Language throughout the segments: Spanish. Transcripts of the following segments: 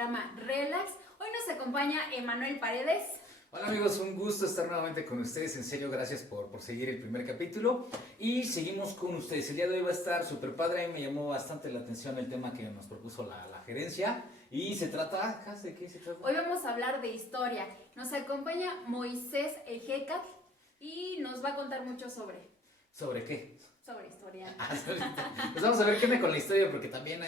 programa Relax. Hoy nos acompaña Emanuel Paredes. Hola amigos, un gusto estar nuevamente con ustedes, en serio gracias por seguir el primer capítulo y seguimos con ustedes. El día de hoy va a estar súper padre, me llamó bastante la atención el tema que nos propuso la gerencia y se trata, ¿de qué se trata? Hoy vamos a hablar de historia. Nos acompaña Moisés Ejecat y nos va a contar mucho sobre qué? Sobre historia. Pues vamos a ver qué me con la historia, porque también,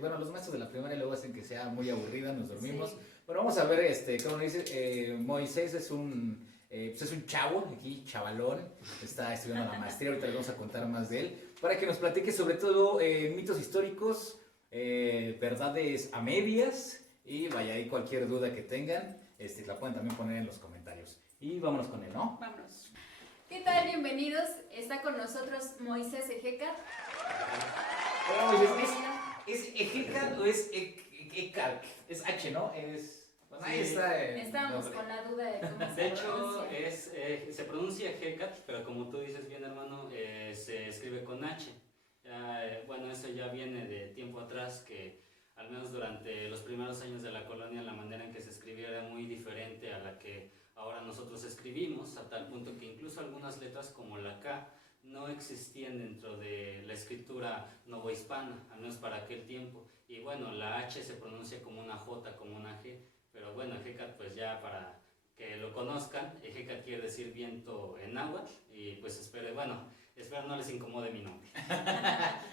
los maestros de la primaria luego hacen que sea muy aburrida, nos dormimos. Sí. Bueno, vamos a ver, como dice, Moisés es es un chavo, aquí, chavalón, está estudiando la maestría, ahorita les vamos a contar más de él, para que nos platique sobre todo mitos históricos, verdades a medias, y vaya, ahí cualquier duda que tengan, la pueden también poner en los comentarios. Y vámonos con él, ¿no? Vámonos. ¿Qué tal? Bienvenidos. Está con nosotros Moisés Ejecat. Hola Moisés, ¿es Ejecat o es Ekalk? Es H, ¿no? Bueno, ahí está. Estábamos con la duda de cómo se De hecho, pronuncia. se pronuncia Ejecat, pero como tú dices bien, hermano, se escribe con H. Bueno, eso ya viene de tiempo atrás, que al menos durante los primeros años de la colonia la manera en que se escribía era muy diferente a la que ahora nosotros escribimos, a tal punto que incluso algunas letras como la K no existían dentro de la escritura novohispana, al menos para aquel tiempo. Y bueno, la H se pronuncia como una J, como una G, pero bueno, Ejecat, pues ya para que lo conozcan, Ejecat quiere decir viento en náhuatl, y pues espero no les incomode mi nombre.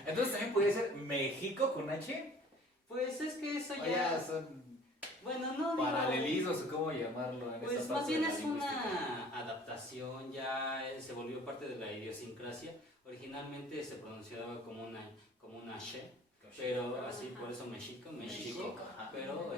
Entonces también puede ser México con H. Pues es que eso ya son... Bueno, no paralelismos, ¿cómo llamarlo? Pues más bien es una adaptación, ya se volvió parte de la idiosincrasia. Originalmente se pronunciaba como una she, pero así por eso México. Pero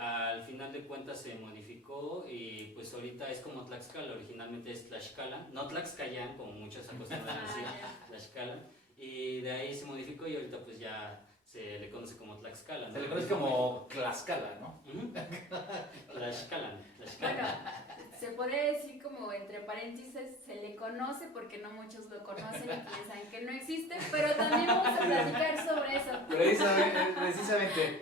al final de cuentas se modificó y pues ahorita es como Tlaxcala, originalmente es Tlaxcala, no Tlaxcayán como muchos acostumbran a decir, Tlaxcala, y de ahí se modificó y ahorita pues ya se le conoce como Tlaxcala, ¿no? Se le conoce como Tlaxcala, ¿no? Tlaxcala. Bueno, se podría decir como entre paréntesis, se le conoce porque no muchos lo conocen y piensan que no existe, pero también vamos a platicar sobre eso. Precisamente.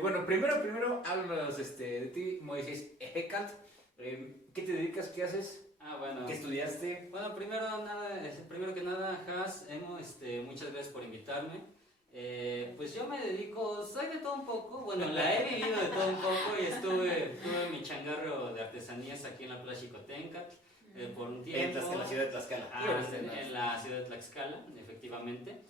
Bueno, primero háblanos de ti, Moisés Ejecat. ¿Qué te dedicas? ¿Qué haces? Bueno. ¿Qué estudiaste? Bueno, primero que nada, Has, Emo, muchas gracias por invitarme. Pues yo me dedico, soy de todo un poco, bueno, la he vivido de todo un poco y tuve mi changarro de artesanías aquí en la Plaza Xicoténcatl por un tiempo. En la ciudad de Tlaxcala. En la ciudad de Tlaxcala, efectivamente.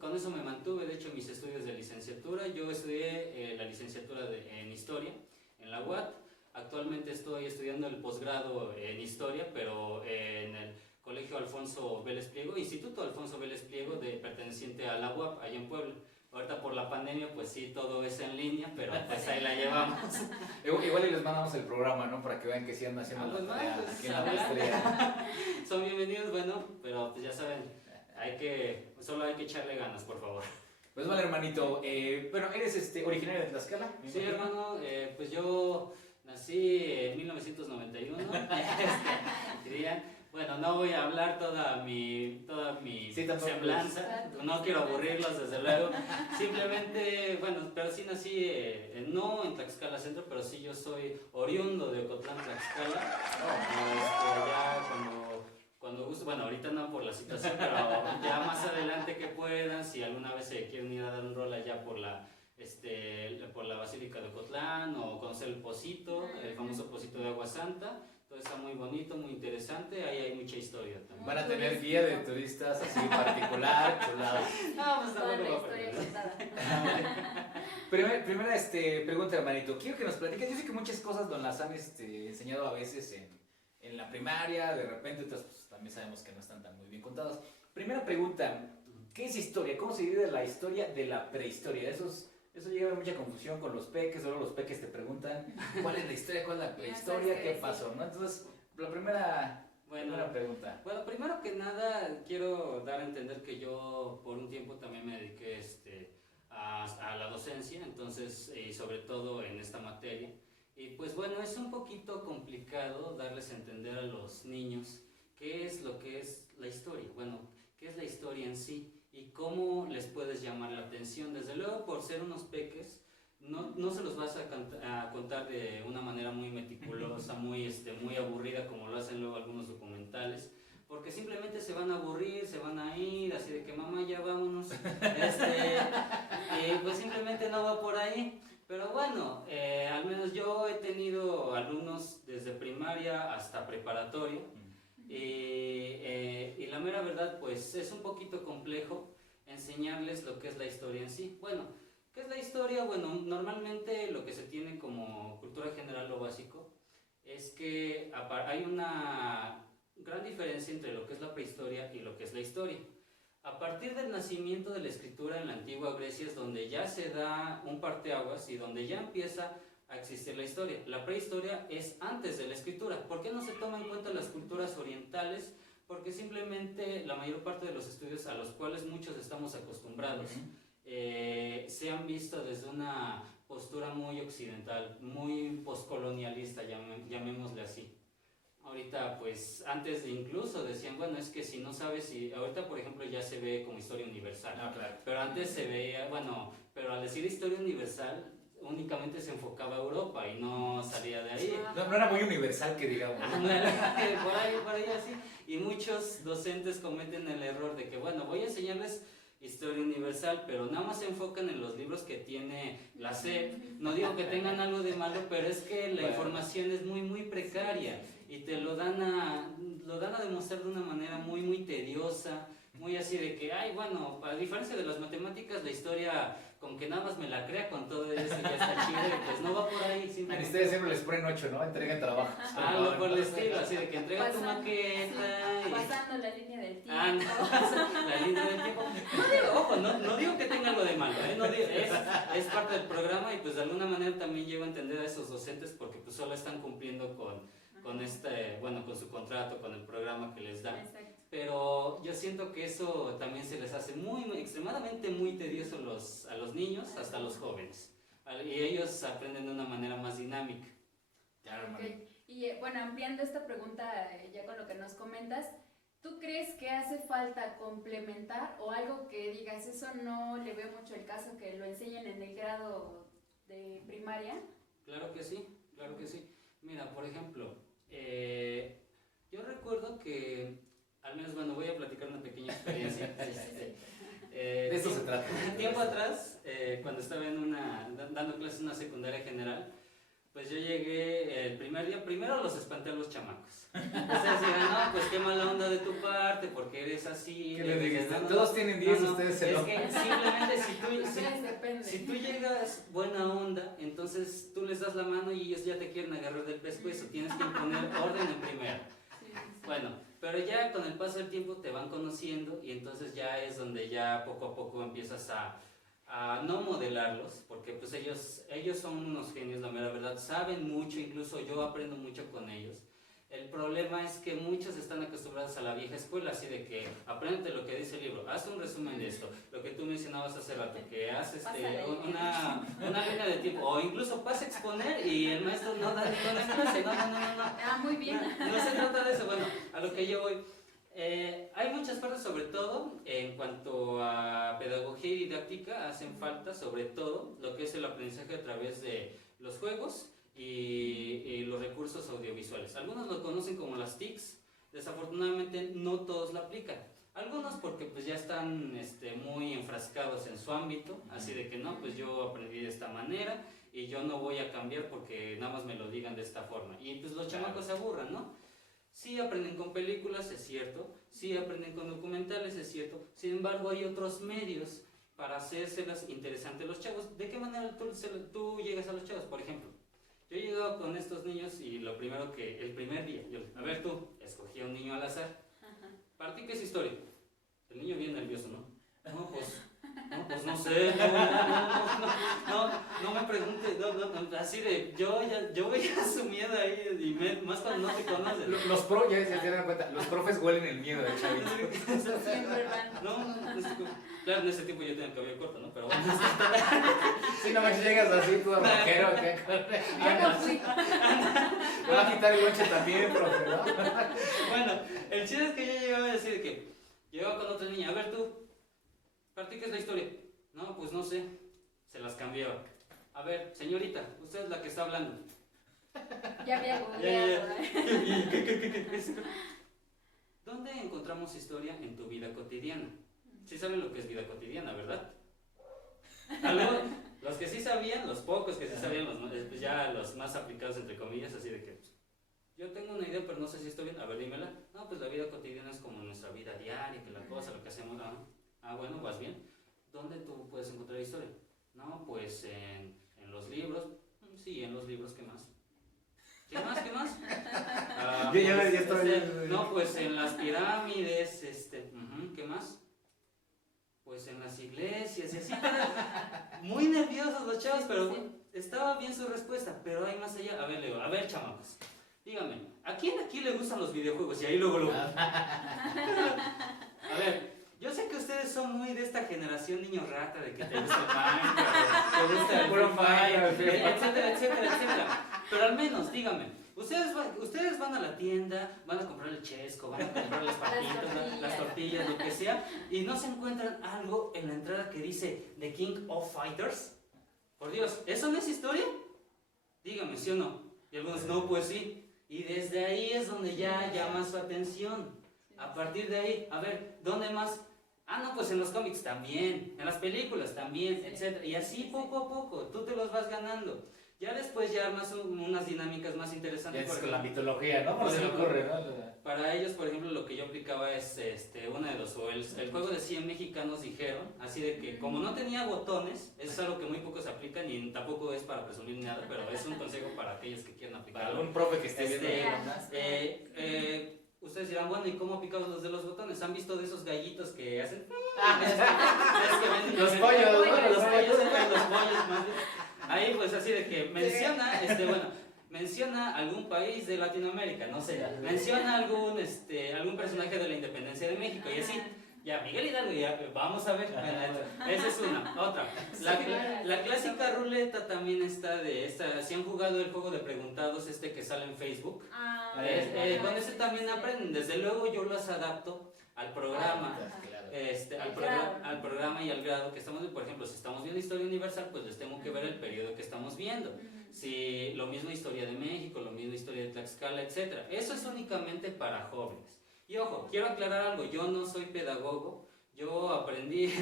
Con eso me mantuve, de hecho, mis estudios de licenciatura. Yo estudié la licenciatura en Historia en la UAT. Actualmente estoy estudiando el posgrado en Historia, pero en el Colegio Alfonso Vélez Pliego, Instituto Alfonso Vélez Pliego, perteneciente a la UAP, allá en Puebla. Ahorita por la pandemia, pues sí, todo es en línea, pero pues ahí la llevamos. Igual y les mandamos el programa, ¿no? Para que vean que sí andan haciendo aquí en la maestría. Son bienvenidos, bueno, pero pues ya saben, solo hay que echarle ganas, por favor. Pues vale, hermanito, bueno, ¿eres originario de Tlaxcala? Sí, hermano, pues yo nací en 1991, dirían. Bueno, no voy a hablar toda mi semblanza, no quiero aburrirlos desde luego, simplemente, pero sí nací, no en Tlaxcala Centro, pero sí yo soy oriundo de Ocotlán, Tlaxcala, ya cuando guste, bueno, ahorita no por la situación, pero ya más adelante que puedan, si alguna vez se quieren ir a dar un rol allá por la Basílica de Ocotlán o conocer el Pocito, el famoso Pocito de Agua Santa. Todo está muy bonito, muy interesante, ahí hay mucha historia también. Van a tener guía de turistas así particular, chulada. No, pues toda la historia contada. Primera pregunta, hermanito. Quiero que nos platiques. Yo sé que muchas cosas nos las han enseñado a veces en la primaria, de repente otras pues, también sabemos que no están tan muy bien contadas. Primera pregunta, ¿qué es historia? ¿Cómo se divide la historia de la prehistoria? Eso llega a mucha confusión con los peques, luego los peques te preguntan cuál es la historia, cuál es la prehistoria, qué pasó, ¿no? Entonces, la primera pregunta. Bueno, primero que nada, quiero dar a entender que yo por un tiempo también me dediqué a la docencia, entonces, y sobre todo en esta materia. Y pues bueno, es un poquito complicado darles a entender a los niños qué es lo que es la historia. Bueno, qué es la historia en sí y cómo les puedes llamar la atención. Desde luego, por ser unos peques, no se los vas a contar de una manera muy meticulosa, muy aburrida como lo hacen luego algunos documentales, porque simplemente se van a aburrir, se van a ir, así de que mamá ya vámonos, pues simplemente no va por ahí. Pero bueno, al menos yo he tenido alumnos desde primaria hasta preparatoria, y la mera verdad pues es un poquito complejo enseñarles lo que es la historia en sí. Bueno, ¿qué es la historia? Bueno, normalmente lo que se tiene como cultura general o básico es que hay una gran diferencia entre lo que es la prehistoria y lo que es la historia. A partir del nacimiento de la escritura en la antigua Grecia es donde ya se da un parteaguas y donde ya empieza a existir la historia. La prehistoria es antes de la escritura. ¿Por qué no se toma en cuenta las culturas orientales? Porque simplemente la mayor parte de los estudios a los cuales muchos estamos acostumbrados se han visto desde una postura muy occidental, muy postcolonialista, llamémosle así. Ahorita, pues, antes de incluso decían, bueno, es que si no sabes, ahorita, por ejemplo, ya se ve como historia universal. Claro. Pero antes se veía, bueno, pero al decir historia universal, únicamente se enfocaba a Europa y no salía de ahí. No era muy universal, que digamos. Por ahí así. Y muchos docentes cometen el error de que, bueno, voy a enseñarles historia universal, pero nada más se enfocan en los libros que tiene la SEP. No digo que tengan algo de malo, pero es que la información es muy, muy precaria y te lo dan a demostrar de una manera muy, muy tediosa, muy así de que, ay, bueno, a diferencia de las matemáticas, la historia, con que nada más me la crea con todo eso, ya está chido, pues no va por ahí. A ustedes siempre les ponen 8, ¿no? Entreguen trabajo. Algo por el estilo, así de que entrega tu maqueta. Sí, pasando la línea del tiempo. La línea del tiempo. No digo que tenga algo de malo, no digo, es parte del programa y pues de alguna manera también llevo a entender a esos docentes porque pues solo están cumpliendo con su contrato, con el programa que les dan. Exacto. Pero yo siento que eso también se les hace extremadamente muy tedioso a los niños, hasta a los jóvenes. Y ellos aprenden de una manera más dinámica. Claro, Okay. Y bueno, ampliando esta pregunta, ya con lo que nos comentas, ¿tú crees que hace falta complementar o algo que digas, eso no le veo mucho el caso, que lo enseñen en el grado de primaria? Claro que sí, claro que sí. Mira, por ejemplo, yo recuerdo que, al menos, bueno, voy a platicar una pequeña experiencia. De eso se trata. Tiempo atrás, cuando estaba dando clases en una secundaria general, pues yo llegué el primer día, primero los espanté a los chamacos. Ustedes dirán, no, pues qué mala onda de tu parte, porque eres así. ¿Qué le dices? Todos tienen 10, ustedes se lo... Es que simplemente si tú llegas buena onda, entonces tú les das la mano y ellos ya te quieren agarrar del pescuezo, tienes que imponer orden en primero. Sí. Bueno, pero ya con el paso del tiempo te van conociendo y entonces ya es donde ya poco a poco empiezas a no modelarlos, porque pues ellos son unos genios, la mera verdad, saben mucho, incluso yo aprendo mucho con ellos. El problema es que muchos están acostumbrados a la vieja escuela, así de que apréndete lo que dice el libro, haz un resumen de esto, lo que tú mencionabas hace rato, que haz una línea de tiempo, o incluso pasa a exponer y el maestro no da ni con la clase, no. Ah, muy bien. No se trata de eso, bueno, a lo que yo voy. Hay muchas partes, sobre todo en cuanto a pedagogía y didáctica, hacen falta sobre todo lo que es el aprendizaje a través de los juegos y los recursos audiovisuales. Algunos lo conocen como las TICs, desafortunadamente no todos la aplican. Algunos porque pues ya están muy enfrascados en su ámbito, así de que no, pues yo aprendí de esta manera y yo no voy a cambiar porque nada más me lo digan de esta forma. Y pues los chamacos se aburran, ¿no? Sí aprenden con películas, es cierto, sí aprenden con documentales, es cierto, sin embargo hay otros medios para hacérselas interesantes a los chavos. ¿De qué manera tú llegas a los chavos? Por ejemplo, yo he llegado con estos niños y el primer día, a ver tú, escogí a un niño al azar, ¿para ti qué es historia? El niño bien nervioso, ¿no? No, pues no sé, no me pregunte, así de, yo voy asumiendo ahí, y más cuando no te conoces. Ya se dan cuenta, los profes huelen el miedo del chavito. Siempre van. Claro, en ese tiempo yo tenía el cabello corto, ¿no? Pero bueno. Si no me llegas así, todo rockero, ¿qué? Yo no fui. Me va a quitar el lonche también, profe, ¿no? Bueno, el chiste es que yo llegaba a decir que llegaba con otra niña, a ver tú, ¿para ti qué es la historia? No, pues no sé, se las cambiaba. A A ver, señorita, usted es la que está hablando. Ya había Ya, googleado. ya, ya. ¿Qué? ¿Dónde encontramos historia en tu vida cotidiana? Sí saben lo que es vida cotidiana, ¿verdad? Los que sí sabían, los pocos que sí sabían, pues ya los más aplicados entre comillas, así de que pues, yo tengo una idea, pero no sé si estoy bien. A ver, dímela. No, pues la vida cotidiana es como nuestra vida diaria, que la cosa, lo que hacemos. Bueno, vas bien. ¿Dónde tú puedes encontrar historia? No, pues en los libros. Sí, en los libros, ¿qué más? ¿Qué más? ¿Qué más? No, pues en las pirámides, ¿qué más? Pues en las iglesias y así, muy nerviosos los chavos, pero estaba bien su respuesta, pero hay más allá. A ver, Leo, a ver, chamacos, dígame, ¿a quién aquí le gustan los videojuegos? Y ahí luego. A ver, yo sé que ustedes son muy de esta generación niño rata, de que te gusta el Minecraft, te gusta el Free Fire, etcétera. Pero al menos, dígame, ustedes van a la tienda, van a comprar el chesco, van a comprar las papitas, las tortillas, lo que sea, y no se encuentran algo en la entrada que dice The King of Fighters. Por Dios, ¿eso no es historia? Dígame, ¿sí o no? Y algunos, no, pues sí. Y desde ahí es donde ya llama su atención. A partir de ahí, a ver, ¿dónde más? No, pues en los cómics también, en las películas también, etc. Y así poco a poco, tú te los vas ganando. Ya después ya armas unas dinámicas más interesantes. Es con la mitología, ¿no? Por Se me ejemplo, ocurre, ¿no? Para ellos, por ejemplo, lo que yo aplicaba es una de dos, o el juego de 100 mexicanos dijeron, así de que como no tenía botones, eso es algo que muy pocos aplican y tampoco es para presumir ni nada, pero es un consejo para aquellos que quieran aplicarlo. Para algún profe que esté viendo más. Ustedes dirán, bueno, ¿y cómo aplicamos los de los botones? ¿Han visto de esos gallitos que hacen? Los pollos, ¿no? Los pollos, más bien. Ahí pues así de que menciona algún país de Latinoamérica, no sé, menciona algún personaje de la independencia de México y así, ya, Miguel Hidalgo, ya, vamos a ver, esa es una, otra. La clásica ruleta también está si han jugado el juego de preguntados que sale en Facebook, con ese también aprenden, desde luego yo los adapto al programa. Al programa y al grado que estamos viendo. Por ejemplo, si estamos viendo Historia Universal, pues les tengo que ver el periodo que estamos viendo. Si lo mismo Historia de México, lo mismo Historia de Tlaxcala, etc. Eso es únicamente para jóvenes. Y ojo, quiero aclarar algo, yo no soy pedagogo, yo aprendí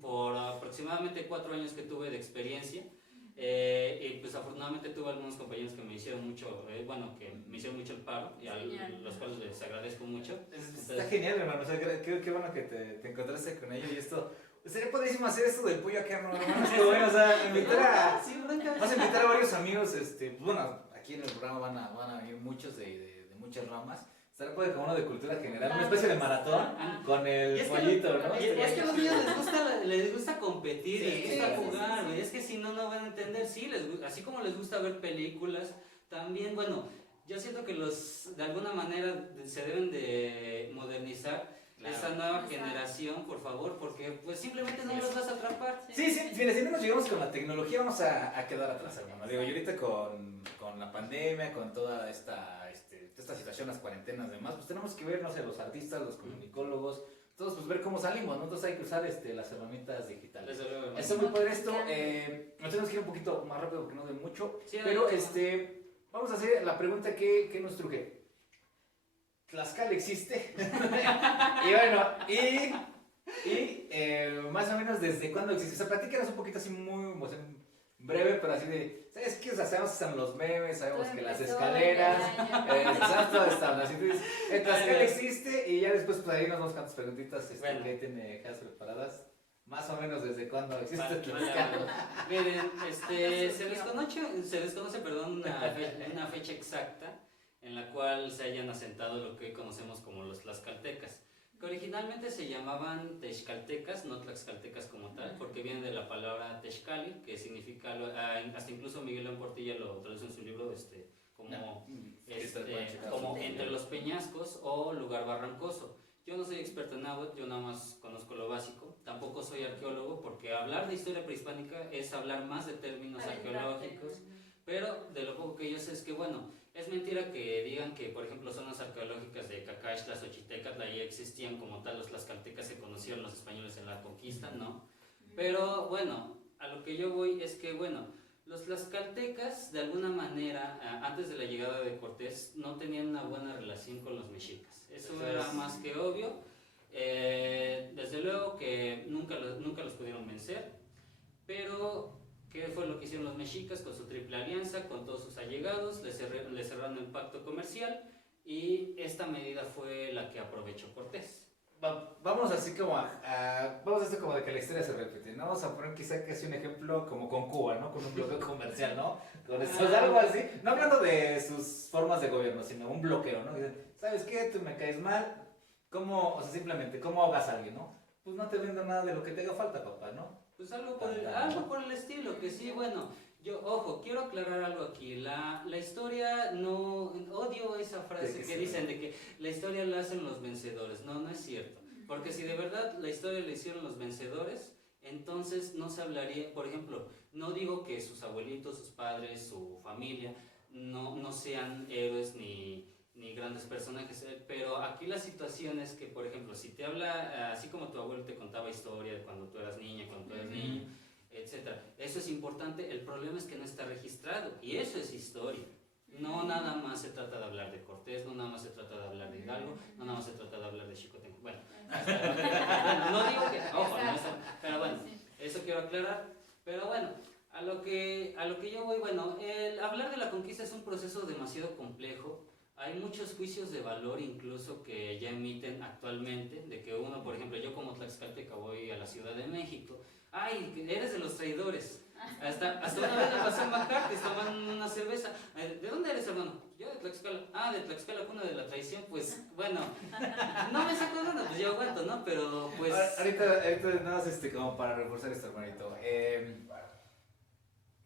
por aproximadamente 4 años que tuve de experiencia. Y pues afortunadamente tuve algunos compañeros que me hicieron mucho, el paro, y a los cuales les agradezco mucho. Está genial, hermano, o sea, qué bueno que te encontraste con ellos y esto. Sería padrísimo hacer esto del pollo acá, hermano. Bueno, o sea, vamos a invitar a varios amigos, bueno, aquí en el programa van a venir muchos de muchas ramas. Estaría padre como uno de cultura general, una especie de maratón con el pollito, ¿no? Y es que a los niños les gusta competir, les gusta jugar, güey. Es que si no, no van a entender. Sí, así como les gusta ver películas, también, bueno, yo siento que de alguna manera se deben de modernizar. Claro. Esa nueva generación, por favor, porque pues simplemente no los vas a atrapar. Sí, mira, si no nos llegamos con la tecnología vamos a quedar atrás, hermano. Digo, y ahorita con la pandemia, con toda esta situación, las cuarentenas y demás, pues tenemos que ver, no sé, los artistas, los comunicólogos, todos pues ver cómo salimos, ¿no? Entonces hay que usar las herramientas digitales. Está muy padre esto, nos tenemos que ir un poquito más rápido porque no de mucho, sí, pero vamos a hacer la pregunta que nos truje. ¿Tlaxcala existe? Y bueno, más o menos desde cuándo existe. O sea, platícanos un poquito así muy breve, pero así de, ¿sabes qué? O sea, sabemos que están los memes, sabemos que las escaleras, sabes todas estas tablas. Entonces, Tlaxcala existe y ya después pues ahí nos vamos con tus preguntitas que tiene Jas preparadas. Más o menos desde cuándo existe Tlaxcala. Miren, se desconoce, una fecha exacta en la cual se hayan asentado lo que hoy conocemos como los tlaxcaltecas, que originalmente se llamaban texcaltecas, no tlaxcaltecas como tal, porque viene de la palabra texcali, que significa, hasta incluso Miguel León Portilla lo traduce en su libro como entre los peñascos o lugar barrancoso. Yo no soy experto en náhuatl, yo nada más conozco lo básico, tampoco soy arqueólogo, porque hablar de historia prehispánica es hablar más de términos arqueológicos, pero de lo poco que yo sé es que, bueno, es mentira que digan que, por ejemplo, zonas arqueológicas de Cacaxtla, Xochitecatl, ahí existían como tal, los tlaxcaltecas se conocieron los españoles en la conquista, ¿no? Pero bueno, a lo que yo voy es que, bueno, Los tlaxcaltecas, de alguna manera, antes de la llegada de Cortés, no tenían una buena relación con los mexicas. Eso era más que obvio. Desde luego que nunca los pudieron vencer, pero ¿qué fue lo que hicieron los mexicas con su triple alianza, con todos sus allegados? Les cerraron el pacto comercial y esta medida fue la que aprovechó Cortés. Vamos así como vamos a esto como de que la historia se repite, ¿no? Vamos a poner quizá casi un ejemplo como con Cuba, ¿no? Con un bloqueo comercial, ¿no? Con esto, o sea, algo así, no hablando de sus formas de gobierno, sino un bloqueo, ¿no? Dicen, ¿sabes qué? Tú me caes mal, ¿cómo? O sea, simplemente, ¿cómo ahogas a alguien, no? Pues no te vendo nada de lo que te haga falta, papá, ¿no? Pues algo por el estilo, que sí, bueno, ojo, quiero aclarar algo aquí, la historia no, odio esa frase que dicen de que la historia la hacen los vencedores, no es cierto, porque si de verdad la historia la hicieron los vencedores, entonces no se hablaría, por ejemplo, no digo que sus abuelitos, sus padres, su familia, no sean héroes ni grandes personajes, pero aquí la situación es que, por ejemplo, si te habla, así como tu abuelo te contaba historia de cuando tú eras niña, cuando tú eras niño, etcétera, eso es importante, el problema es que no está registrado, y eso es historia. No nada más se trata de hablar de Cortés, no nada más se trata de hablar de Hidalgo, no nada más se trata de hablar de Xicotenco. Bueno, no digo que, ojo, no, pero bueno, eso quiero aclarar, pero bueno, a lo que yo voy, bueno, el hablar de la conquista es un proceso demasiado complejo. Hay muchos juicios de valor incluso que ya emiten actualmente, de que uno, por ejemplo, yo como tlaxcalteca voy a la Ciudad de México, ¡ay, eres de los traidores! Hasta una vez me pasó en Bacartes tomando una cerveza. ¿De dónde eres, hermano? Yo de Tlaxcala. Ah, de Tlaxcala, cuna de la traición. Pues, bueno, no me saco nada, pues yo aguanto, ¿no? Pero, pues... Ahorita nada más como para reforzar esto, hermanito.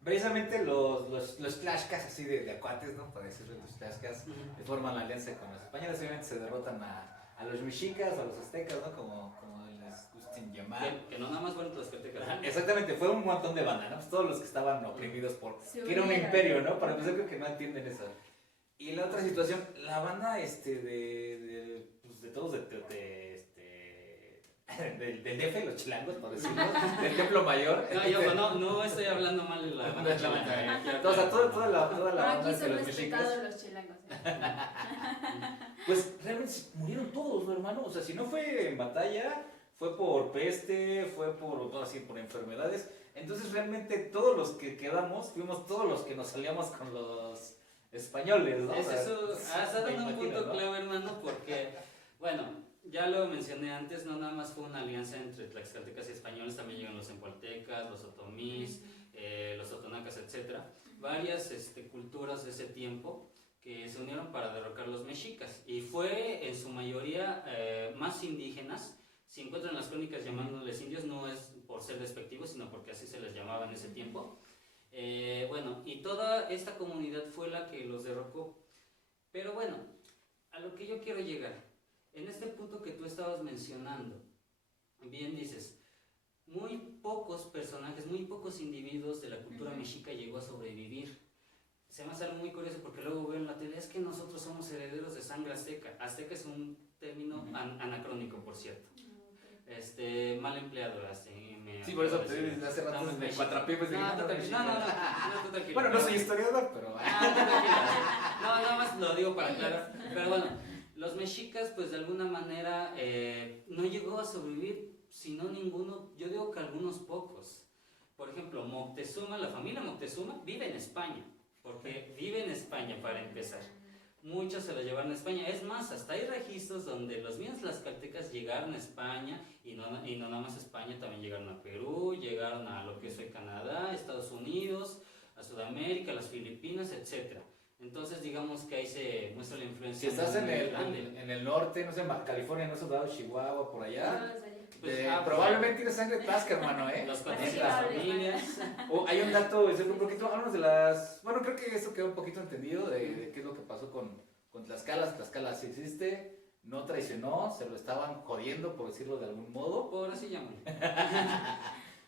Precisamente los tlaxcas así de acuates, ¿no? Para decirlo, los tlaxcas forman la alianza con los españoles, obviamente se derrotan a los mexicas, a los aztecas, ¿no? Como les gusten llamar. Que no nada más fueron tlaxcaltecas. Exactamente, fue un montón de banda, ¿no? Pues todos los que estaban oprimidos que era un imperio, ¿no? Para empezar creo que no entienden eso. Y la otra situación, la banda pues de todos del DF, los chilangos, por decirlo, del Templo Mayor. No estoy hablando mal de la banda chilanga. O sea, toda la banda aquí de son los mexicas. respetados los chilangos. Pues realmente murieron todos, ¿no, hermano? O sea, si no fue en batalla, fue por peste, fue por enfermedades. Entonces realmente todos los que quedamos, fuimos todos los que nos salíamos con los españoles, ¿no? Eso, has dado un punto ¿no? clave, hermano, porque, bueno, ya lo mencioné antes, no nada más fue una alianza entre tlaxcaltecas y españoles, también llegan los empoltecas, los otomís, los totonacas, etc. Varias culturas de ese tiempo que se unieron para derrocar los mexicas, y fue en su mayoría más indígenas. Si encuentran las crónicas llamándoles indios, no es por ser despectivos, sino porque así se les llamaba en ese tiempo. Bueno, y toda esta comunidad fue la que los derrocó. Pero bueno, a lo que yo quiero llegar, en este punto que tú estabas mencionando, bien dices, muy pocos personajes, muy pocos individuos de la cultura mexica llegó a sobrevivir. Se me hace algo muy curioso porque luego veo en la tele, es que nosotros somos herederos de sangre azteca. Azteca es un término anacrónico, por cierto. Mal empleado, así sí, por eso te hace rato me cuatrapié, pues no, tranquilo. Bueno, no soy historiador, pero... nada más lo digo para aclarar. Pero bueno, los mexicas, pues de alguna manera, no llegó a sobrevivir, sino ninguno, yo digo que algunos pocos. Por ejemplo, Moctezuma, la familia Moctezuma vive en España, porque vive en España para empezar. Muchos se lo llevaron a España. Es más, hasta hay registros donde los mismos tlaxcaltecas llegaron a España, y no nada más a España, también llegaron a Perú, llegaron a lo que es hoy Canadá, Estados Unidos, a Sudamérica, las Filipinas, etc. Entonces digamos que ahí se muestra la influencia. Si estás en el norte, no sé, en California, no sé, Chihuahua, por allá, probablemente tienes sangre tasca, hermano, ¿eh? Los conoces las familias. Hay un dato, un poquito, hablamos de las... Bueno, creo que eso quedó un poquito entendido de qué es lo que pasó con Tlaxcala. Tlaxcala sí existe, no traicionó, se lo estaban jodiendo, por decirlo de algún modo. Por así llaman.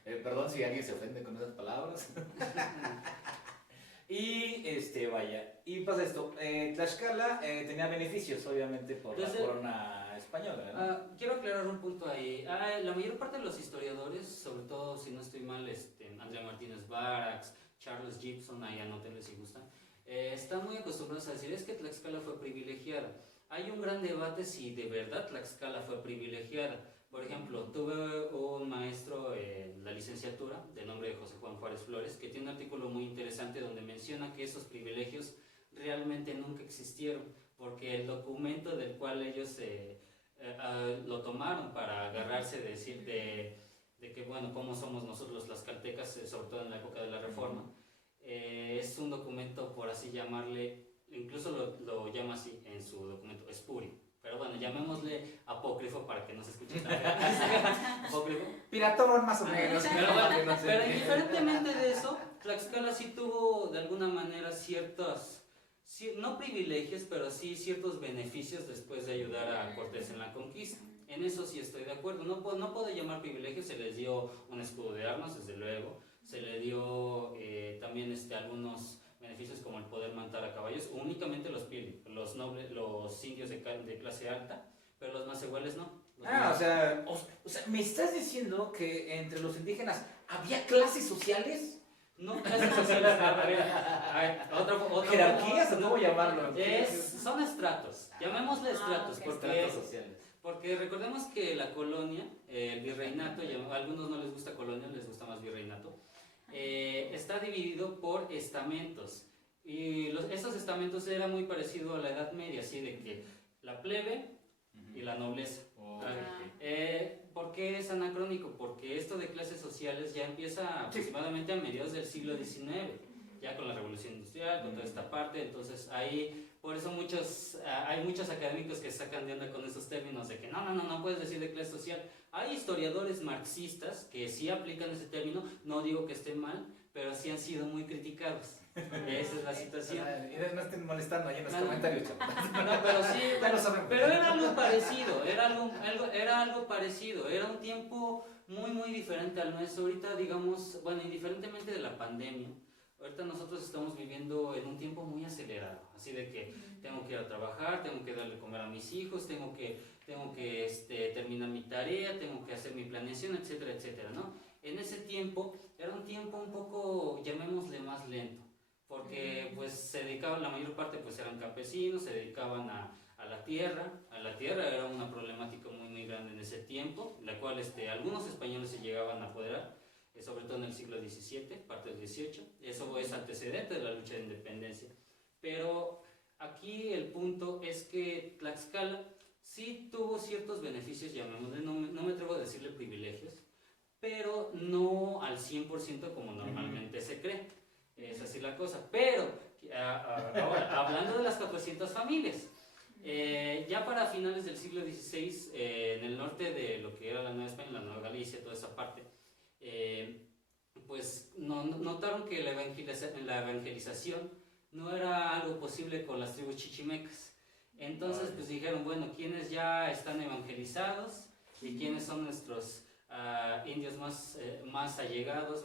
Perdón si alguien se ofende con esas palabras. Y vaya, y pasa esto, Tlaxcala tenía beneficios obviamente por la corona española, ¿no? Quiero aclarar un punto ahí. La mayor parte de los historiadores, sobre todo si no estoy mal, Andrea Martínez Barax, Charles Gibson, ahí anótenle si gustan, están muy acostumbrados a decir, es que Tlaxcala fue privilegiada. Hay un gran debate si de verdad Tlaxcala fue privilegiada. Por ejemplo, tuve un maestro en la licenciatura, de nombre José Juan Juárez Flores, que tiene un artículo muy interesante donde menciona que esos privilegios realmente nunca existieron, porque el documento del cual ellos lo tomaron para agarrarse de decir de que, bueno, cómo somos nosotros los tlaxcaltecas, sobre todo en la época de la Reforma, es un documento, por así llamarle, incluso lo llama así en su documento, espurio. Pero bueno, llamémosle apócrifo para que no se escuche tan apócrifo. Piratón más o menos. Pero indiferentemente de eso, Tlaxcala sí tuvo de alguna manera ciertos, no privilegios, pero sí ciertos beneficios después de ayudar a Cortés en la conquista. En eso sí estoy de acuerdo. No puedo llamar privilegios, se les dio un escudo de armas, desde luego. Se le dio también algunos beneficios como el poder montar a caballos, únicamente los nobles, los indios de clase alta, pero los más iguales no. O sea, ¿me estás diciendo que entre los indígenas había clases sociales? No, clases sociales, jerarquías, o cómo llamarlo. Son estratos, llamémosle estratos, Okay. porque, Estratos sociales. porque recordemos que la colonia, el virreinato, a algunos no les gusta colonia, les gusta más virreinato, está dividido por estamentos, y estos estamentos eran muy parecidos a la Edad Media, así de que la plebe y la nobleza. ¿Por qué es anacrónico? Porque esto de clases sociales ya empieza aproximadamente a mediados del siglo XIX, ya con la revolución industrial, con toda esta parte. Entonces ahí, por eso hay muchos académicos que sacan de onda con esos términos de que no puedes decir de clase social. Hay historiadores marxistas que sí aplican ese término, no digo que esté mal, pero sí han sido muy criticados. Esa es la situación. No estén molestando ahí en los comentarios, chavos. No, pero sí, Ya lo saben. pero era algo parecido, era algo parecido, era un tiempo muy diferente al nuestro. Ahorita, digamos, bueno, indiferentemente de la pandemia, ahorita nosotros estamos viviendo en un tiempo muy acelerado, así de que tengo que ir a trabajar, tengo que darle comer a mis hijos, tengo que terminar mi tarea, tengo que hacer mi planeación, etcétera, etcétera, ¿no? En ese tiempo, era un tiempo un poco, llamémosle, más lento, porque pues se dedicaban, la mayor parte pues eran campesinos, se dedicaban a la tierra. La tierra era una problemática muy grande en ese tiempo, la cual algunos españoles se llegaban a apoderar, sobre todo en el siglo XVII, parte del XVIII. Eso es antecedente de la lucha de independencia. Pero aquí el punto es que Tlaxcala sí tuvo ciertos beneficios, llamémosle, no me atrevo a decirle privilegios, pero no al 100% como normalmente se cree. Es así la cosa. Pero, ahora, hablando de las 400 familias, ya para finales del siglo XVI, en el norte de lo que era la Nueva España, la Nueva Galicia, toda esa parte, pues notaron que la evangelización no era algo posible con las tribus chichimecas. Entonces, pues dijeron, bueno, ¿quiénes ya están evangelizados y quiénes son nuestros indios más allegados?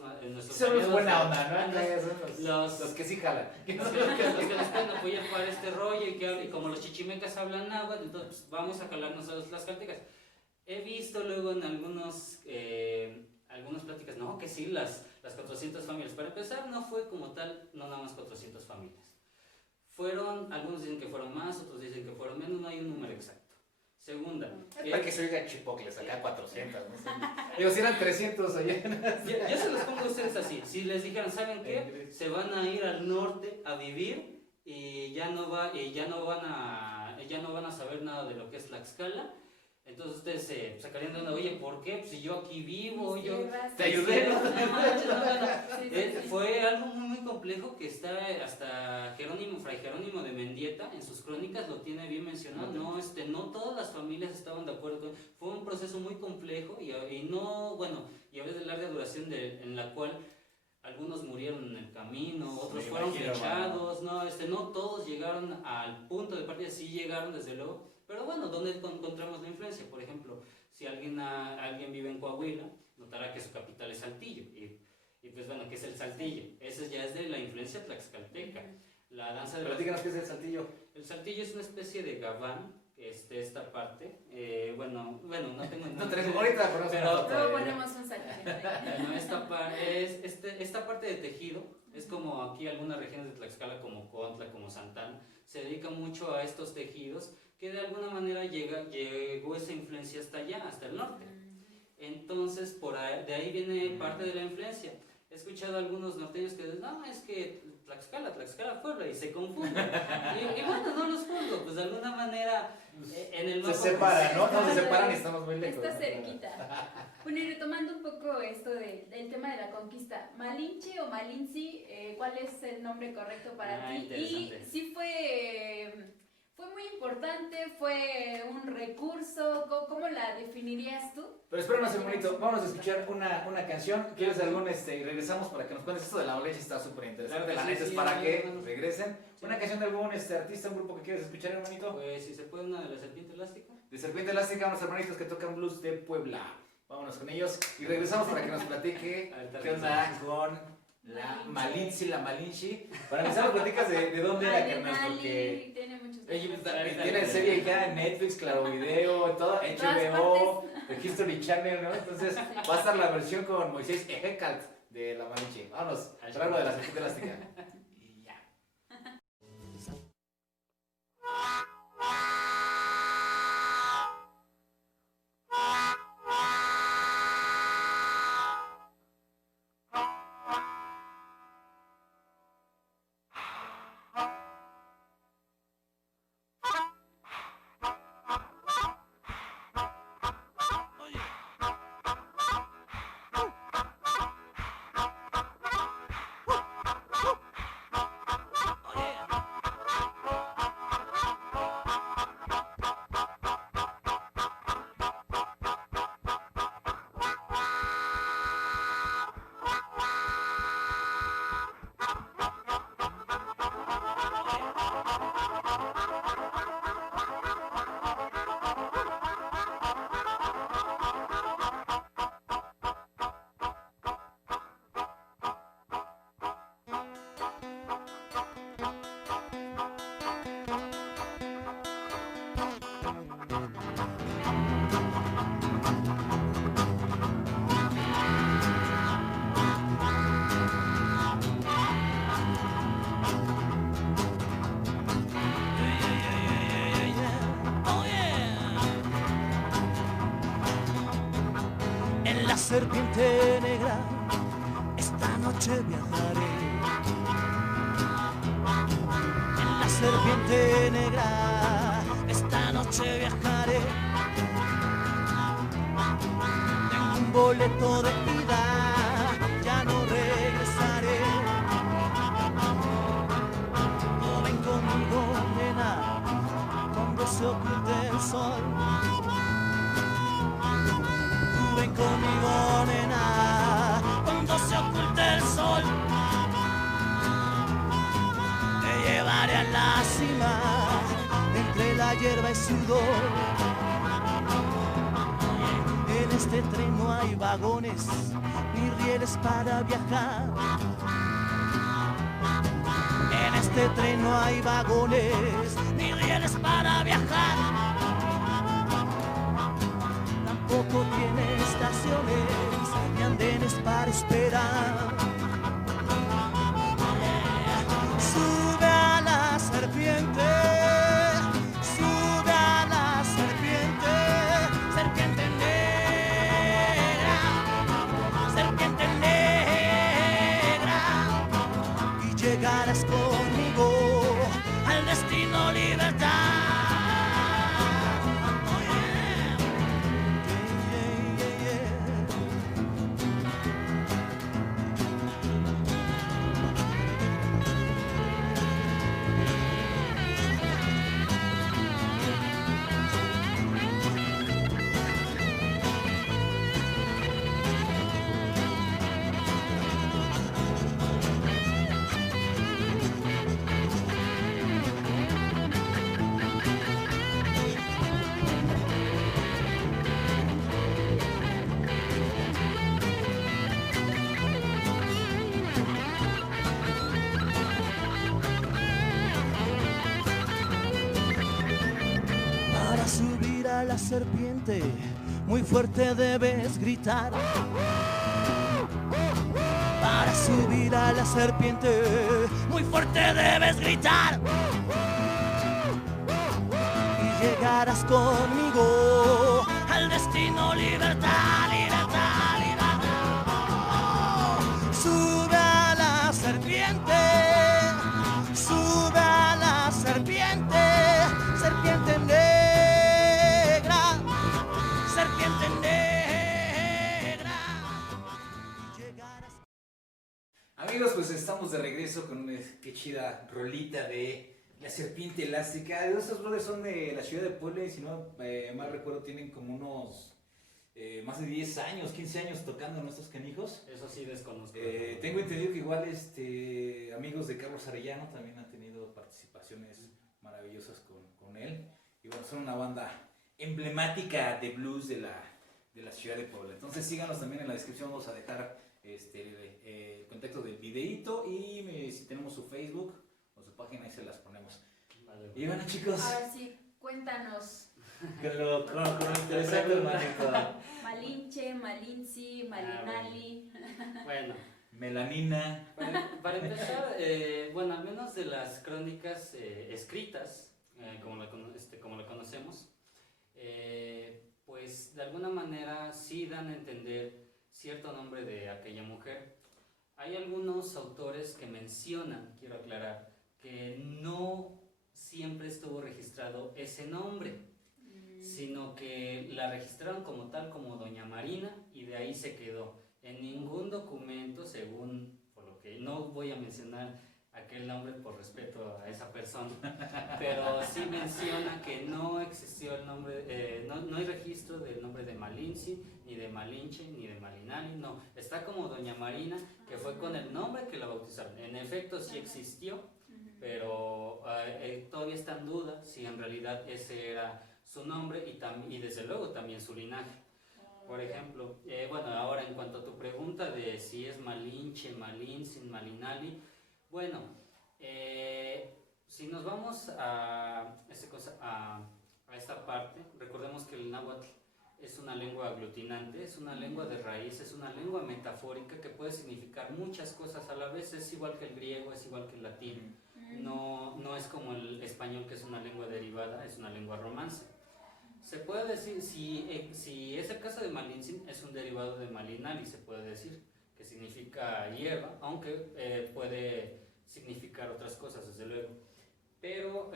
Son los buena onda, ¿no? Los que sí jalan. Los que nos pueden apoyar para este rollo y como los chichimecas hablan náhuatl, entonces pues, vamos a jalarnos a los tlaxcaltecas. He visto luego en algunas pláticas, no, que sí, las 400 familias. Para empezar, no fue como tal, no nada más 400 familias. Algunos dicen que fueron más, otros dicen que fueron menos, no hay un número exacto. Segunda. Para que se oiga chipocles, acá 400, no sé. Digo, si eran 300 allá. Ya se los pongo a ustedes así. Si les dijeran, ¿saben qué? Se van a ir al norte a vivir y ya no van a saber nada de lo que es Tlaxcala. Entonces ustedes se sacarían de onda, oye, ¿por qué? Pues si yo aquí vivo, te ayudé, ¿no? Fue algo muy complejo que está hasta Fray Jerónimo de Mendieta, en sus crónicas lo tiene bien mencionado. No todas las familias estaban de acuerdo. Fue un proceso muy complejo y a veces de larga duración en la cual algunos murieron en el camino, otros fueron flechados, no todos llegaron al punto de partida, sí llegaron desde luego. Pero bueno, ¿dónde encontramos la influencia? Por ejemplo, si alguien vive en Coahuila, notará que su capital es Saltillo. Y pues bueno, ¿qué es el Saltillo? Ese ya es de la influencia tlaxcalteca. La danza de Platícanos qué es el saltillo. El saltillo es una especie de gabán, esta parte. Bueno, no tengo... No tenemos ahorita, pero luego ponemos un saltillo. Bueno, esta parte de tejido es como aquí algunas regiones de Tlaxcala, como Contla, como Santana, se dedican mucho a estos tejidos que de alguna manera llegó esa influencia hasta allá, hasta el norte. Entonces, de ahí viene parte de la influencia. He escuchado a algunos norteños que dicen, no, es que Tlaxcala, Puebla, y se confunden. Y bueno, no los juzgo, pues de alguna manera en el mapa... Se separan, ¿no? No se separan y estamos muy lejos. Está cerquita. Bueno, y retomando un poco esto del tema de la conquista, Malinche o Malinci, ¿cuál es el nombre correcto para ti? Y sí fue muy importante, fue un recurso, ¿cómo la definirías tú? Pero espéranos un momento, vamos a escuchar una canción. ¿Quieres algún y regresamos para que nos cuentes esto de la Malinche? Está súper interesante, la neta es para que regresen. Una canción de algún artista, un grupo que quieres escuchar, hermanito. Pues si se puede, una de la Serpiente Elástica. De Serpiente Elástica, unos hermanitos que tocan blues de Puebla. Vámonos con ellos y regresamos para que nos platique qué onda con la Malinche, la Malinche. Para empezar, nos platicas de dónde era, carnal, porque tiene muchos tiene serie ya en Netflix, Claro Video, todo, HBO, el History Channel, ¿no? Entonces va a estar la versión con Moisés Ejecalt de la Malinche. Vámonos, para algo de la Serpiente Elástica. Y ya. Serpiente negra, esta noche viajaré. En la serpiente negra, esta noche viajaré. Tengo un boleto de ida, ya no regresaré. No ven conmigo, nena, cuando se oculte el sol. Ven conmigo, nena, cuando se oculte el sol. Te llevaré a la cima, entre la hierba y sudor. En este tren no hay vagones, ni rieles para viajar. En este tren no hay vagones, ni rieles para viajar. Tampoco tiene estaciones ni andenes para esperar. Sube a la serpiente, sube a la serpiente, serpiente negra, y llegarás conmigo al destino libertad. La serpiente, muy fuerte debes gritar. Para subirá la serpiente, muy fuerte debes gritar y llegarás conmigo al destino. Libertad, libertad, libertad. Sube a la serpiente, sube a la serpiente, serpiente negra, serpiente negra. Llegarás. Amigos, pues estamos de regreso con una qué chida rolita de La Serpiente Elástica. Estos brothers son de la ciudad de Puebla y si no mal recuerdo tienen como unos más de 10 años, 15 años tocando en estos canijos. Eso sí desconozco. Tengo entendido que igual amigos de Carlos Arellano también han tenido participaciones maravillosas con él. Y bueno, son una banda emblemática de blues de la ciudad de Puebla. Entonces síganos también en la descripción, vamos a dejar el contacto del videíto y si tenemos su Facebook o su página ahí se las ponemos. Vale. Y bueno chicos, Ahora sí, cuéntanos. con lo interesante hermanito. Malinche, Malinci, Malinali. Bueno, Melanina. para empezar, bueno, al menos de las crónicas escritas, como la conocemos, pues de alguna manera sí dan a entender cierto nombre de aquella mujer. Hay algunos autores que mencionan, quiero aclarar, que no siempre estuvo registrado ese nombre, sino que la registraron como tal, como Doña Marina, y de ahí se quedó. En ningún documento, según, por lo que no voy a mencionar aquel nombre por respeto a esa persona, pero sí menciona que no existió el nombre, no hay registro del nombre de Malinci, ni de Malinche, ni de Malinali, no, está como Doña Marina, que fue con el nombre que la bautizaron. En efecto sí existió, pero todavía está en duda si en realidad ese era su nombre y desde luego también su linaje. Por ejemplo, bueno, ahora en cuanto a tu pregunta de si es Malinche, Malinci, Malinali, bueno, si nos vamos a esta parte, recordemos que el náhuatl es una lengua aglutinante, es una lengua de raíz, es una lengua metafórica que puede significar muchas cosas a la vez, es igual que el griego, es igual que el latín, no es como el español que es una lengua derivada, es una lengua romance. Se puede decir, si es el caso de Malinci, es un derivado de Malinali, se puede decir, que significa hierba, aunque puede significar otras cosas, desde luego. Pero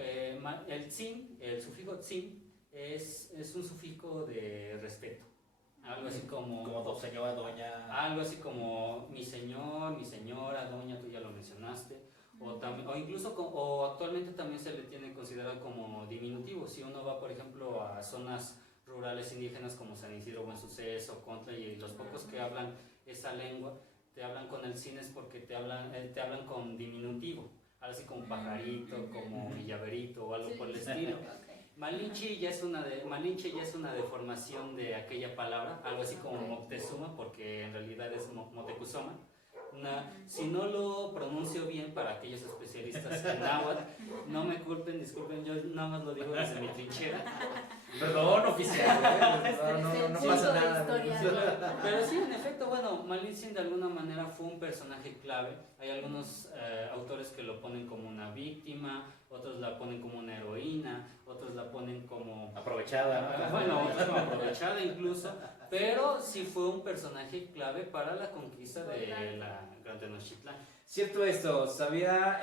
el tsin, el sufijo tsin, es un sufijo de respeto. Algo así como señora, doña. algo así como mi señor, mi señora, doña, tú ya lo mencionaste. O incluso, o actualmente también se le tiene considerado como diminutivo. Si uno va, por ejemplo, a zonas rurales indígenas como San Isidro, Buen Suceso, Contra, y los pocos que hablan esa lengua, te hablan con el cines porque te hablan con diminutivo, algo así como pajarito, como llaverito o algo por el estilo. Malinche ya es una deformación de aquella palabra, algo así como Moctezuma, porque en realidad es Motecuzoma. Si no lo pronuncio bien, para aquellos especialistas en náhuatl, no me culpen, disculpen, yo nada más lo digo desde mi trinchera. Perdón, oficial, no pasa nada. Pero sí, en efecto, bueno, Malinci de alguna manera fue un personaje clave. Hay algunos autores que lo ponen como una víctima, otros la ponen como una heroína, otros la ponen como aprovechada, ¿no? Bueno, otros como aprovechada incluso, pero sí fue un personaje clave para la conquista de la Gran Tenochtitlán. Cierto esto, sabía,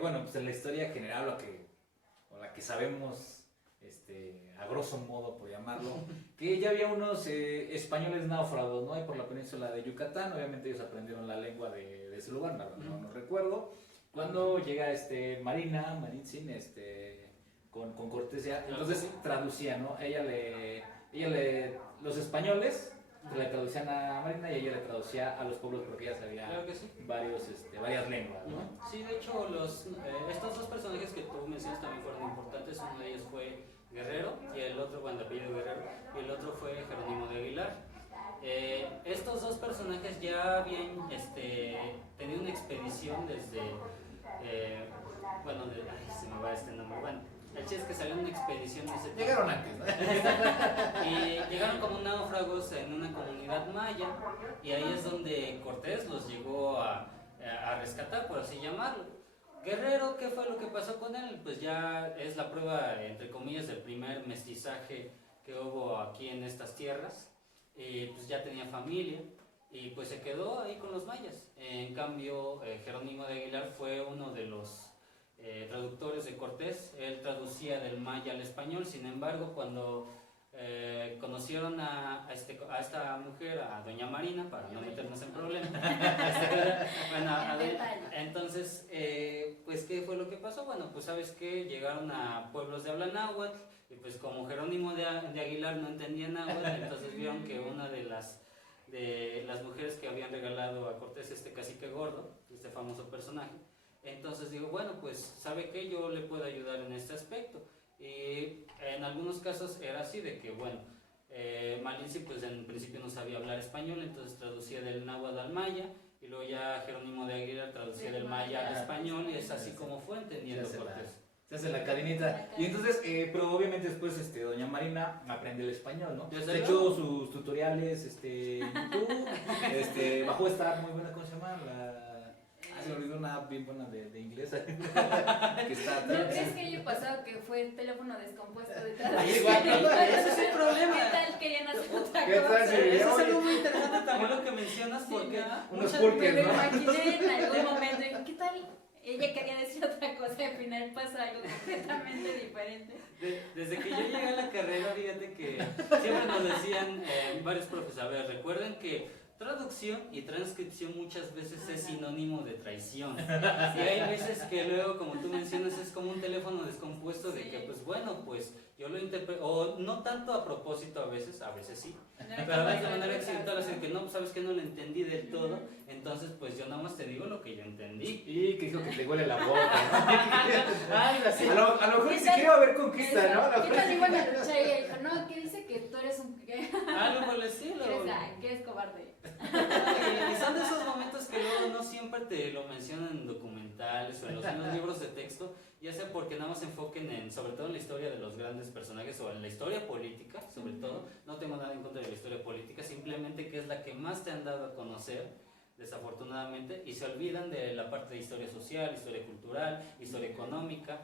bueno, pues en la historia general, la que sabemos, a grosso modo, por llamarlo, que ya había unos españoles náufragos, ¿no? Ahí por la península de Yucatán, obviamente ellos aprendieron la lengua de ese lugar, no recuerdo. Cuando llega Malintzin, con cortesía, entonces traducía, ¿no? Los españoles le traducían a Marina y ella le traducía a los pueblos porque ella sabía Claro que sí. varias lenguas, ¿no? Sí, de hecho, estos dos personajes que tú mencionas también fueron importantes. Uno de ellos fue Guerrero y el otro, bueno, el apellido Guerrero, y el otro fue Jerónimo de Aguilar. Estos dos personajes ya habían tenido una expedición desde, se me va este nombre, bueno, el chiste es que salió una expedición de ese tipo. Llegaron antes, ¿no? Y llegaron como náufragos en una comunidad maya, y ahí es donde Cortés los llegó a a rescatar, por así llamarlo. Guerrero, ¿qué fue lo que pasó con él? Pues ya es la prueba, entre comillas, del primer mestizaje que hubo aquí en estas tierras. Pues ya tenía familia y pues se quedó ahí con los mayas. En cambio, Jerónimo de Aguilar fue uno de los traductores de Cortés. Él traducía del maya al español. Sin embargo, cuando conocieron a esta mujer, a doña Marina, para no meternos en problemas, entonces, pues ¿qué fue lo que pasó? Bueno, pues sabes que llegaron a pueblos de habla náhuatl, y pues como Jerónimo de Aguilar no entendía náhuatl, entonces vieron que una de las mujeres que habían regalado a Cortés este cacique gordo, este famoso personaje, entonces digo, bueno, pues ¿sabe qué? Yo le puedo ayudar en este aspecto. Y en algunos casos era así, de que bueno, Malinche pues en principio no sabía hablar español, entonces traducía del náhuatl al maya, y luego ya Jerónimo de Aguilar traducía del maya al español, y es así como fue entendiendo Cortés. Se hace la cadenita. Y entonces, pero obviamente después doña Marina aprende el español, ¿no? Desde De luego. hecho, sus tutoriales en YouTube, bajó esta muy buena, ¿cómo se llama? Se me olvidó una app bien buena de inglés. Que está ¿No crees que haya pasado que fue el teléfono descompuesto de Ahí igual, ese es el problema. ¿Qué tal querían hacer otra ¿Qué tal cosa? si- Eso es algo muy interesante también lo que mencionas, Sí, porque ¿no? unos muchas pulques, Me ¿no? imaginé en algún momento, y, ¿qué tal? Ella quería decir otra cosa y al final pasa algo completamente diferente. Desde que yo llegué a la carrera, fíjate que siempre nos decían varios profesores, a ver, recuerden que traducción y transcripción muchas veces es sinónimo de traición. Y hay veces que luego, como tú mencionas, es como un teléfono descompuesto de que, pues bueno, pues yo lo interpreto, o no tanto a propósito a veces sí, pero a veces de manera accidental, así que no, pues sabes que no lo entendí del todo, entonces pues yo nada más te digo lo que yo entendí. Y que dijo que te huele la boca, Ay, así. ¿no? A lo mejor ni siquiera va a haber conquista, ¿no? A lo ¿Qué mejor- tal iban a luchar y ella dijo, no, que dice que tú eres un... que Algo por el estilo. eres cobarde? Y son de esos momentos que luego no siempre te lo mencionan en documentales o en los libros de texto, ya sea porque nada más se enfoquen en, sobre todo en la historia de los grandes personajes o en la historia política, sobre todo. No tengo nada en contra de la historia política, simplemente que es la que más te han dado a conocer, desafortunadamente, y se olvidan de la parte de historia social, historia cultural, historia económica,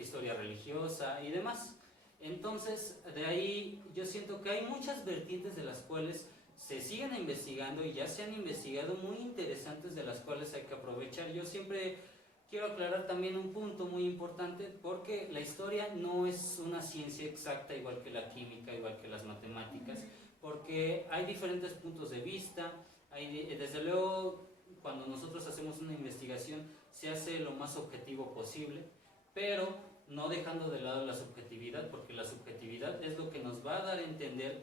historia religiosa y demás. Entonces, de ahí yo siento que hay muchas vertientes de las cuales se siguen investigando y ya se han investigado muy interesantes, de las cuales hay que aprovechar. Yo siempre quiero aclarar también un punto muy importante, porque la historia no es una ciencia exacta igual que la química, igual que las matemáticas, porque hay diferentes puntos de vista. Desde luego, cuando nosotros hacemos una investigación, se hace lo más objetivo posible, pero no dejando de lado la subjetividad, porque la subjetividad es lo que nos va a dar a entender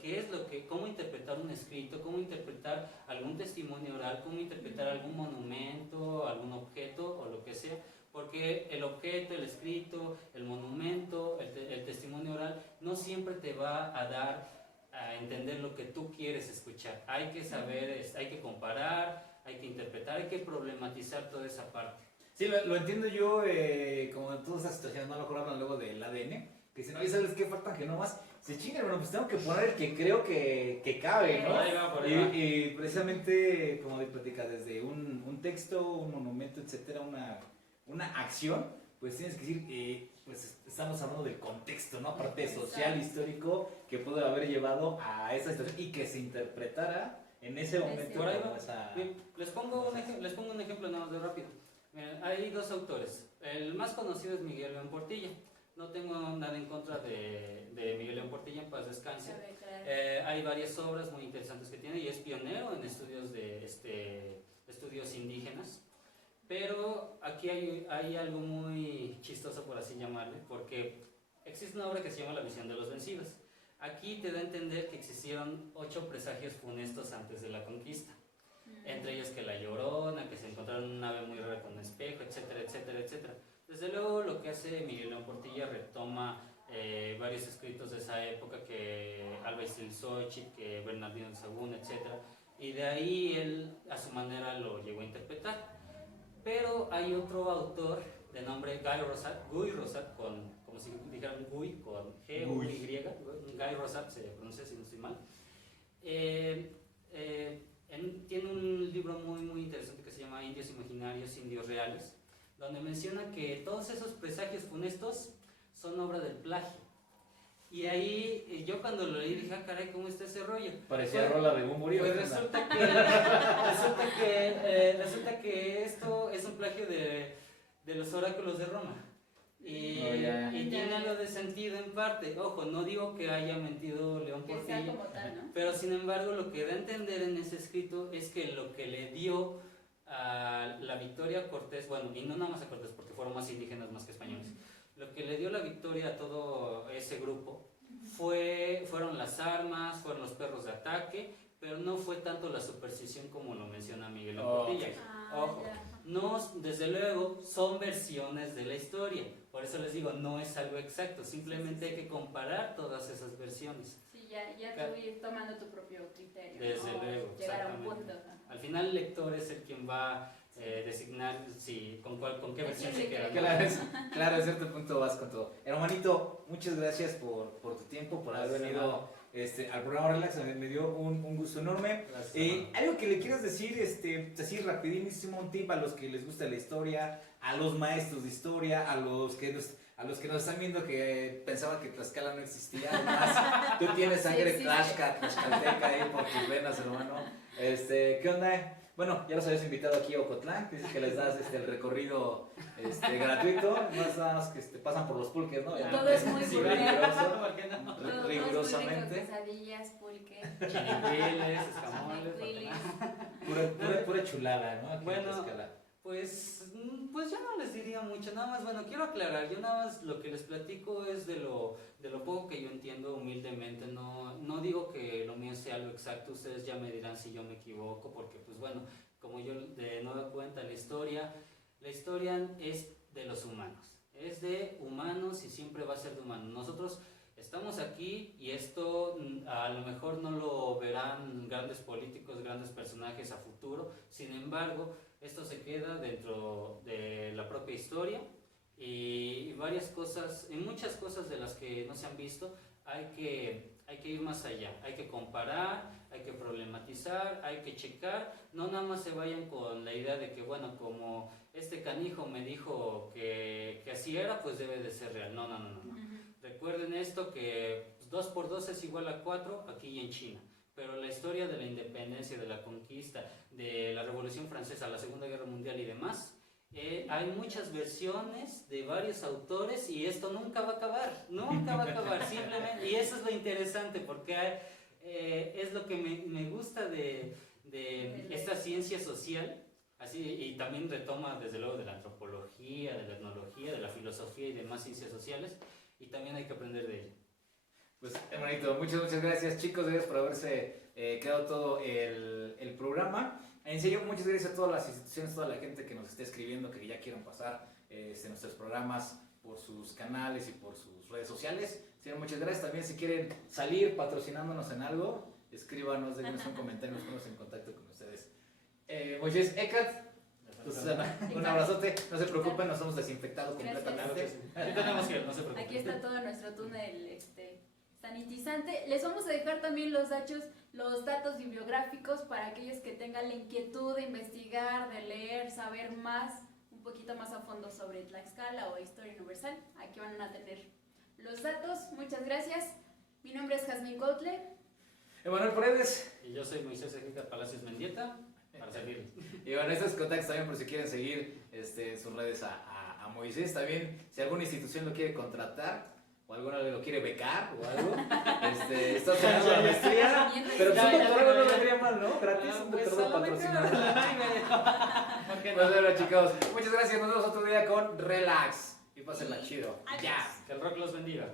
cómo interpretar un escrito, cómo interpretar algún testimonio oral, cómo interpretar algún monumento, algún objeto o lo que sea, porque el objeto, el escrito, el monumento, el testimonio oral no siempre te va a dar a entender lo que tú quieres escuchar. Hay que saber, hay que comparar, hay que interpretar, hay que problematizar toda esa parte. Sí, lo entiendo yo, como en todas esas situaciones, no lo acuerdan luego del ADN, que dicen, oye, ¿sabes qué? Faltan que nomás se chingan, bueno, pues tengo que poner el que creo que cabe, ¿no? Ahí va, por ahí va. Y precisamente, como de platica, desde un texto, un monumento, etcétera, una acción, pues tienes que decir, pues estamos hablando del contexto, ¿no? Aparte social, histórico, que puede haber llevado a esa situación y que se interpretara en ese momento. Por ahí va. como esa... Les pongo un ejemplo nada más de rápido. Hay dos autores. El más conocido es Miguel León Portilla. No tengo nada en contra de Miguel León Portilla, en paz descanse. Hay varias obras muy interesantes que tiene y es pionero en estudios estudios indígenas. Pero aquí hay algo muy chistoso, por así llamarle, porque existe una obra que se llama La visión de los vencidos. Aquí te da a entender que existieron 8 presagios funestos antes de la conquista. Entre ellos que la Llorona, que se encontraron una ave muy rara con un espejo, etcétera, etcétera, etcétera. Desde luego lo que hace Miguel León Portilla retoma varios escritos de esa época, que Alba Xochitl, que Bernardino de Sahagún, etcétera, y de ahí él a su manera lo llegó a interpretar. Pero hay otro autor de nombre Guy Rosat, como si dijeran Guy, con G o Y, Guy Rosat se pronuncia si no estoy mal. tiene un libro muy interesante que se llama Indios Imaginarios, Indios Reales, donde menciona que todos esos presagios funestos son obra del plagio. Y ahí yo cuando lo leí dije, caray, ¿cómo está ese rollo? Parecía rola de Bumburio. Pues resulta que esto es un plagio de los oráculos de Roma. Y tiene algo de sentido en parte. Ojo, no digo que haya mentido León Que sea Portillo, como tal, ¿no? pero sin embargo lo que da a entender en ese escrito es que lo que le dio a la victoria a Cortés, bueno, y no nada más a Cortés porque fueron más indígenas más que españoles, lo que le dio la victoria a todo ese grupo fueron las armas, fueron los perros de ataque, pero no fue tanto la superstición como lo menciona Miguel Portilla. Ojo, no, desde luego son versiones de la historia, por eso les digo, no es algo exacto, simplemente hay que comparar todas esas versiones. Sí, ya tú ir tomando tu propio criterio. Desde ¿no? luego, Llegar a un exactamente. punto. Al final el lector es el quien va a designar con qué versión se queda. Claro, a cierto punto vas con todo. Hermanito, muchas gracias por tu tiempo, por haber venido al programa Relax, me dio un gusto enorme. Algo que le quieras decir, así rapidísimo, un tip a los que les gusta la historia, a los maestros de historia, a los que nos están viendo que pensaban que Tlaxcala no existía. Además, tú tienes sangre tlaxcalteca ahí por tus venas, hermano. ¿Qué onda? Bueno, ya los habías invitado aquí a Ocotlán, que dices que les das el recorrido gratuito, nada más que pasan por los pulques, ¿no? Todo es muy Sí, bueno. riguroso, rigurosamente. Quesadillas, pulque, chinicuiles, escamoles, Pura chulada, ¿no? Aquí en Bueno, Tlaxcala. pues yo no les diría mucho, nada más, bueno, quiero aclarar, yo nada más lo que les platico es de lo poco que yo entiendo humildemente, no digo que lo mío sea lo exacto, ustedes ya me dirán si yo me equivoco, porque pues bueno, como yo de nueva cuenta, la historia es de los humanos, es de humanos y siempre va a ser de humanos. Nosotros estamos aquí y esto a lo mejor no lo verán grandes políticos, grandes personajes a futuro, sin embargo, esto se queda dentro de la propia historia y varias cosas, en muchas cosas de las que no se han visto, hay que ir más allá, hay que comparar, hay que problematizar, hay que checar, no nada más se vayan con la idea de que bueno, como este canijo me dijo que así era, pues debe de ser real, no. Recuerden esto que 2 por 2 es igual a 4 aquí y en China. Pero la historia de la independencia, de la conquista, de la Revolución Francesa, la Segunda Guerra Mundial y demás, hay muchas versiones de varios autores y esto nunca va a acabar, simplemente, y eso es lo interesante porque es lo que me gusta de esta ciencia social, así, y también retoma desde luego de la antropología, de la etnología, de la filosofía y demás ciencias sociales, y también hay que aprender de ella. Pues, hermanito, muchas gracias, chicos, gracias por haberse quedado todo el programa. En serio, muchas gracias a todas las instituciones, toda la gente que nos esté escribiendo, que ya quieran pasar nuestros programas por sus canales y por sus redes sociales. Sí, muchas gracias. También si quieren salir patrocinándonos en algo, escríbanos, déjenos un comentario, nos ponemos en contacto con ustedes. Moisés Ecat, Susana, un abrazote, no se preocupen, nos hemos desinfectado completamente. Sí, tenemos que ir, no se preocupen. Aquí está todo nuestro túnel sanitizante. Les vamos a dejar también los datos bibliográficos para aquellos que tengan la inquietud de investigar, de leer, saber más, un poquito más a fondo sobre Tlaxcala o Historia Universal. Aquí van a tener los datos. Muchas gracias. Mi nombre es Jazmín Coutle. Emanuel Paredes. Y yo soy Moisés Ejica Palacios Mendieta, para servirles. Y bueno, estos contactos también por si quieren seguir en sus redes a Moisés. También, si alguna institución lo quiere contratar o alguna lo quiere becar o algo, está tomando la maestría. Pero pues un doctorado no vendría mal, ¿no? Gratis, un doctorado patrocinado. Pues bueno, chicos, muchas gracias. Nos vemos otro día con Relax. Y pásenla chido. Adiós. Ya. Que el rock los bendiga.